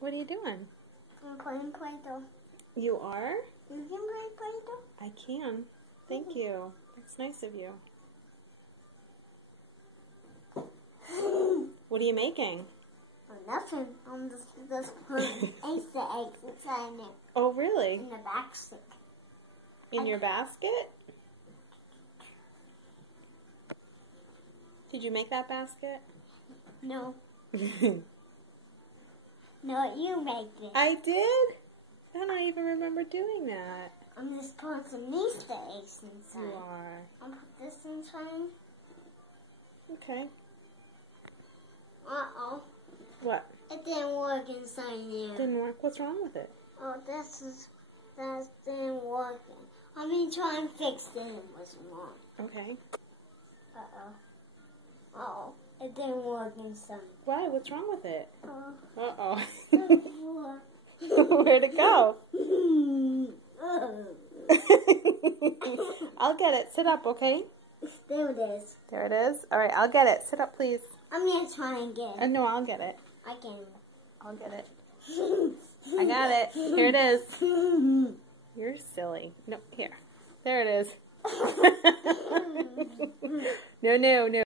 What are you doing? I'm playing Play-Doh. You are? You can play Play-Doh? I can. Thank you. That's nice of you. What are you making? Oh, nothing. I'm just putting Easter eggs inside there. Oh, really? In the basket. In your basket? Did you make that basket? No. No, you made it. I did? I don't even remember doing that. I'm just putting some Easter eggs inside. You are. I'll put this inside. Okay. Uh-oh. What? It didn't work inside there. Didn't work? What's wrong with it? Oh, that didn't work. Let me try and fix it. It was wrong. Okay. Uh-oh. Uh-oh. It didn't work inside. Why? What's wrong with it? Uh-oh. Oh. Where'd it go? I'll get it. Sit up, okay? There it is. There it is. All right, I'll get it. Sit up, please. I'm going to try and get it. No, I'll get it. I can. I'll get it. I got it. Here it is. You're silly. No, here. There it is. No.